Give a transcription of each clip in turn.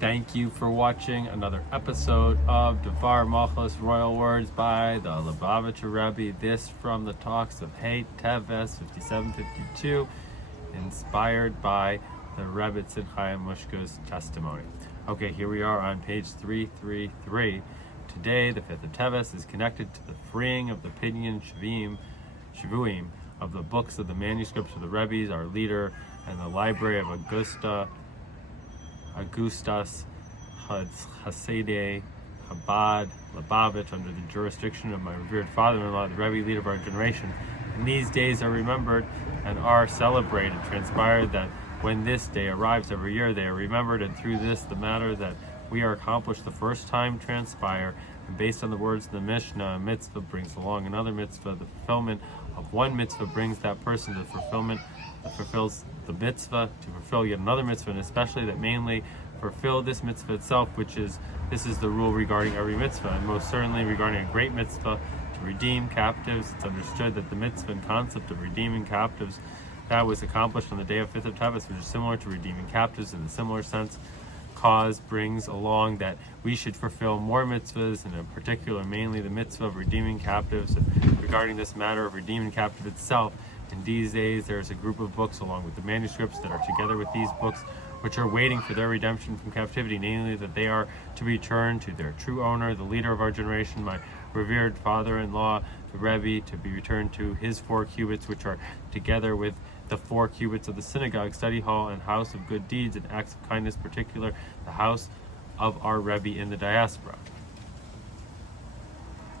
Thank you for watching another episode of Devar Malchus Royal Words by the Lubavitcher Rebbe. This from the talks of Tevet 5752, inspired by the Rebbe Tzidchai Mushka's testimony. Okay, here we are on page 333. Today, the 5th of Tevet is connected to the freeing of the Pidyon Shavuim of the books of the manuscripts of the Rebbe's, our leader, and the library of Augustus Hasidei Chabad Lubavitch under the jurisdiction of my revered father-in-law, the Rebbe, leader of our generation. And these days are remembered and are celebrated. Transpired that when this day arrives every year, they are remembered, and through this, the matter that we are accomplished the first time transpire. And based on the words of the Mishnah, a mitzvah brings along another mitzvah. The fulfillment of one mitzvah brings that person to fulfillment that fulfills the mitzvah to fulfill yet another mitzvah, and especially that mainly fulfill this mitzvah itself, this is the rule regarding every mitzvah, and most certainly regarding a great mitzvah to redeem captives. It's understood that the mitzvah and concept of redeeming captives that was accomplished on the day of 5th of Tevet, which is similar to redeeming captives in a similar sense, brings along that we should fulfill more mitzvahs, and in particular mainly the mitzvah of redeeming captives. And regarding this matter of redeeming captive itself, in these days there is a group of books along with the manuscripts that are together with these books, which are waiting for their redemption from captivity, namely that they are to be returned to their true owner, the leader of our generation, my revered father-in-law, the Rebbe, to be returned to his 4 cubits, which are together with the 4 cubits of the synagogue, study hall, and house of good deeds and acts of kindness, particular the house of our Rebbe in the diaspora.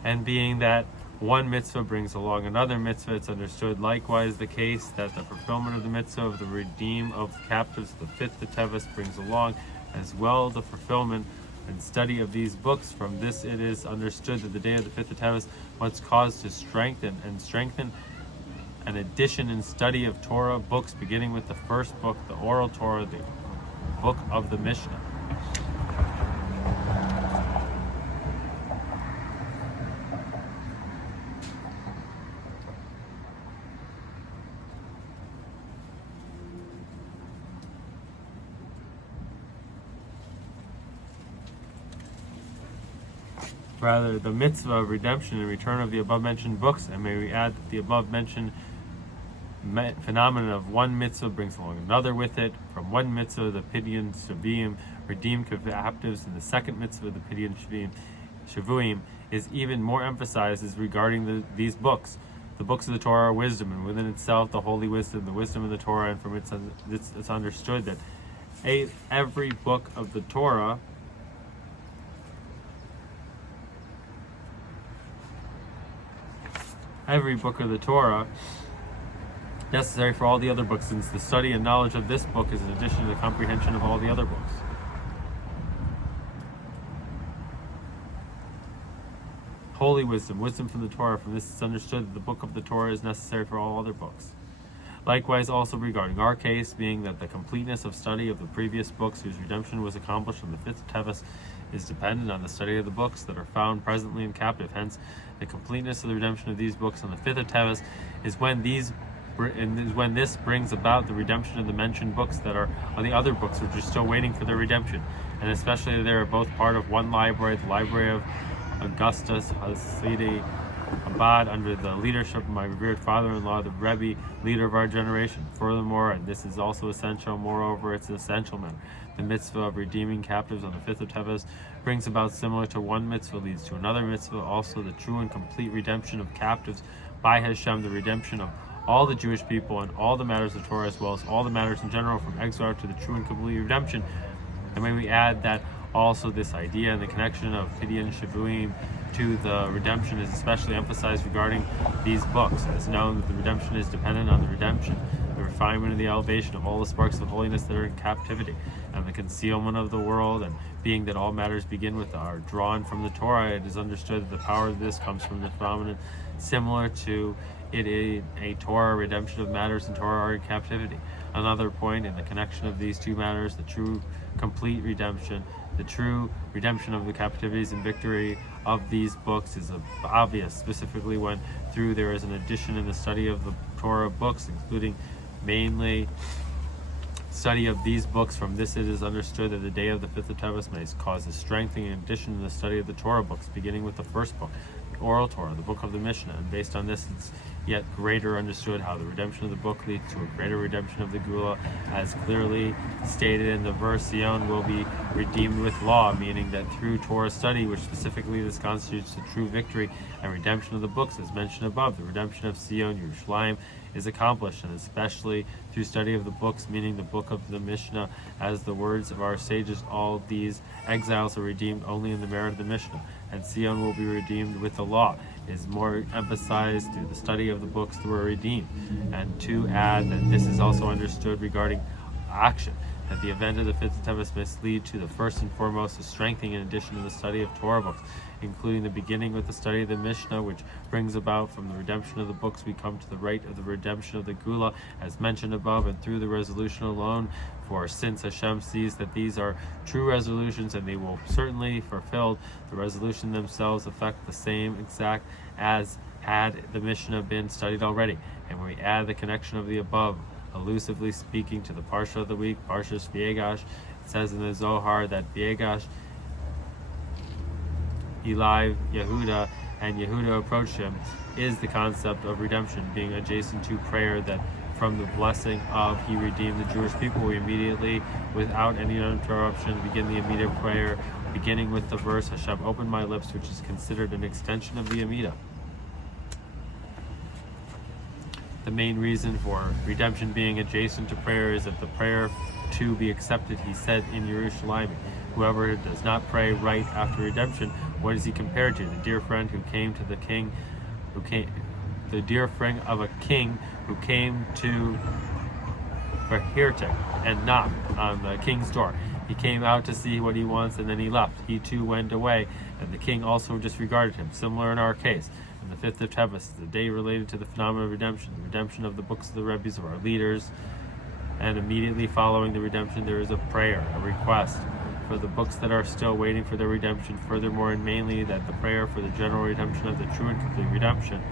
And being that one mitzvah brings along another mitzvah, it's understood likewise the case that the fulfillment of the mitzvah of the redeem of the captives, the 5th of Tevet, brings along as well the fulfillment and study of these books. From this it is understood that the day of the 5th of Tevet must cause to strengthen an addition and study of Torah books, beginning with the first book, the oral Torah, the book of the Mishnah. Rather, the mitzvah of redemption and return of the above-mentioned books, and may we add that the above-mentioned phenomenon of one mitzvah brings along another with it. From one mitzvah, the Pidyon Shavuim, redeemed captives, and the second mitzvah, the Pidyon Shavuim, is even more emphasized as regarding these books. The books of the Torah are wisdom, and within itself the holy wisdom, the wisdom of the Torah, and from it it's understood that every book of the Torah necessary for all the other books, since the study and knowledge of this book is in addition to the comprehension of all the other books. Holy wisdom from the Torah. From this it's understood that the book of the Torah is necessary for all other books. Likewise also regarding our case, being that the completeness of study of the previous books whose redemption was accomplished on the 5th of Tevet is dependent on the study of the books that are found presently in captive. Hence, the completeness of the redemption of these books on the 5th of Tevet is when this brings about the redemption of the mentioned books that are on the other books which are still waiting for their redemption. And especially they are both part of one library, the library of Augustus Hasidei Chabad under the leadership of my revered father-in-law, the Rebbe, leader of our generation. Furthermore, and this is also essential, moreover, it's an essential matter, the mitzvah of redeeming captives on the 5th of Tevet brings about, similar to one mitzvah leads to another mitzvah, also the true and complete redemption of captives by Hashem, the redemption of all the Jewish people and all the matters of Torah, as well as all the matters in general, from exile to the true and complete redemption. And when we add that also this idea and the connection of Pidyon Shavuim to the redemption is especially emphasized regarding these books. It's known that the redemption is dependent on the redemption, the refinement and the elevation of all the sparks of holiness that are in captivity, and the concealment of the world, and being that all matters begin with are drawn from the Torah, it is understood that the power of this comes from the phenomenon similar to it is a Torah redemption of matters in Torah are in captivity. Another point in the connection of these two matters, the true complete redemption, the true redemption of the captivities and victory of these books is obvious, specifically when through there is an addition in the study of the Torah books, including mainly study of these books. From this it is understood that the day of the 5th of Tevet may cause a strengthening in addition to the study of the Torah books, beginning with the first book, the oral Torah, the book of the Mishnah. And based on this, it's yet greater understood how the redemption of the book leads to a greater redemption of the Gula, as clearly stated in the verse, Sion will be redeemed with law, meaning that through Torah study, which specifically this constitutes the true victory and redemption of the books, as mentioned above, the redemption of Sion, Yerushalayim, is accomplished, and especially through study of the books, meaning the book of the Mishnah, as the words of our sages, all these exiles are redeemed only in the merit of the Mishnah, and Sion will be redeemed with the law, is more emphasized through the study of the books that were redeemed. And to add that this is also understood regarding action, that the event of the 5th of Tevet must lead to the first and foremost a strengthening in addition to the study of Torah books, including the beginning with the study of the Mishnah, which brings about from the redemption of the books we come to the right of the redemption of the Gula, as mentioned above, and through the resolution alone. For since Hashem sees that these are true resolutions and they will certainly be fulfilled, the resolution themselves affect the same exact as had the Mishnah been studied already. And when we add the connection of the above, elusively speaking, to the Parsha of the week, Parshas V'yegash, it says in the Zohar that V'yegash Eli Yehuda, and Yehuda approached him, is the concept of redemption, being adjacent to prayer, that from the blessing of he redeemed the Jewish people, we immediately, without any interruption, begin the immediate prayer, beginning with the verse, Hashem opened my lips, which is considered an extension of the Amidah. The main reason for redemption being adjacent to prayer is that the prayer to be accepted, he said in Yerushalayim, whoever does not pray right after redemption, what is he compared to? The dear friend who came to the king, the dear friend of a king who came to for heretic and knocked on the king's door. He came out to see what he wants, and then he left. He too went away, and the king also disregarded him. Similar in our case. And the 5th of Tevet is the day related to the phenomenon of redemption, the redemption of the books of the Rebbes, of our leaders. And immediately following the redemption, there is a prayer, a request for the books that are still waiting for their redemption. Furthermore, and mainly, that the prayer for the general redemption of the true and complete redemption.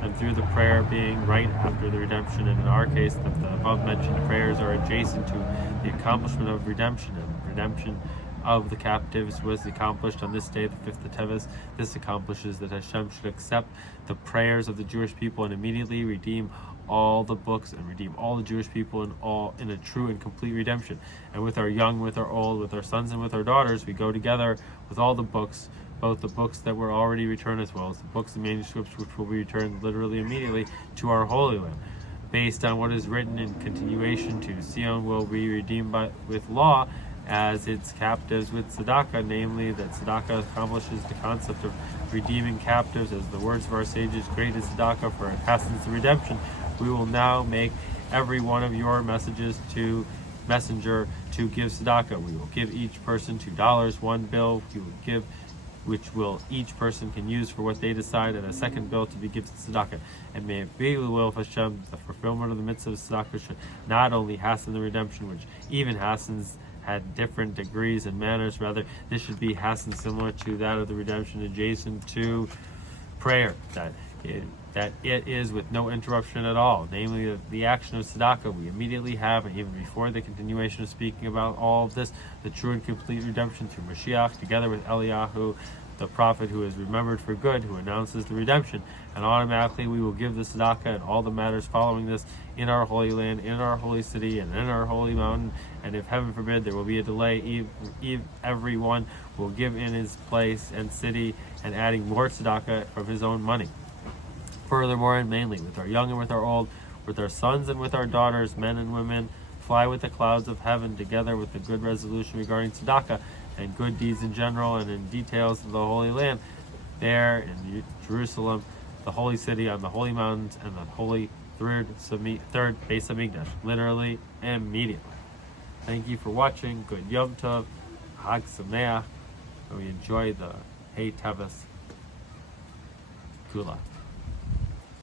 And through the prayer being right after the redemption, and in our case, that the above-mentioned prayers are adjacent to the accomplishment of redemption, and redemption of the captives was accomplished on this day, the 5th of Tevet. This accomplishes that Hashem should accept the prayers of the Jewish people and immediately redeem all the books and redeem all the Jewish people in a true and complete redemption. And with our young, with our old, with our sons and with our daughters, we go together with all the books, both the books that were already returned as well as the books and manuscripts which will be returned literally immediately to our Holy Land. Based on what is written in continuation to, Sion will be redeemed with law as its captives with tzedakah, namely that tzedakah accomplishes the concept of redeeming captives, as the words of our sages, great is tzedakah, for it hastens the redemption. We will now make every one of your messages to messenger to give tzedakah. We will give each person $2, one bill we will give, which will each person can use for what they decide, and a second bill to be given to tzedakah. And may it be the will of Hashem, the fulfillment of the mitzvah of tzedakah should not only hasten the redemption, which even hastens had different degrees and manners, rather this should be hasten similar to that of the redemption adjacent to prayer, that it is with no interruption at all, namely the action of tzedakah we immediately have, and even before the continuation of speaking about all of this, the true and complete redemption through Mashiach, together with Eliyahu, the prophet who is remembered for good, who announces the redemption, and automatically we will give the tzedakah and all the matters following this in our holy land, in our holy city, and in our holy mountain. And if heaven forbid there will be a delay, everyone will give in his place and city, and adding more tzedakah from his own money. Furthermore, and mainly, with our young and with our old, with our sons and with our daughters, men and women, fly with the clouds of heaven, together with the good resolution regarding tzedakah and good deeds in general, and in details of the Holy Land, there in Jerusalem, the holy city, on the holy mountains, and the holy third Beis Hamikdash, literally immediately. Thank you for watching. Good Yom Tov, Hag Sameach, and we enjoy the Hey Tevet Kula.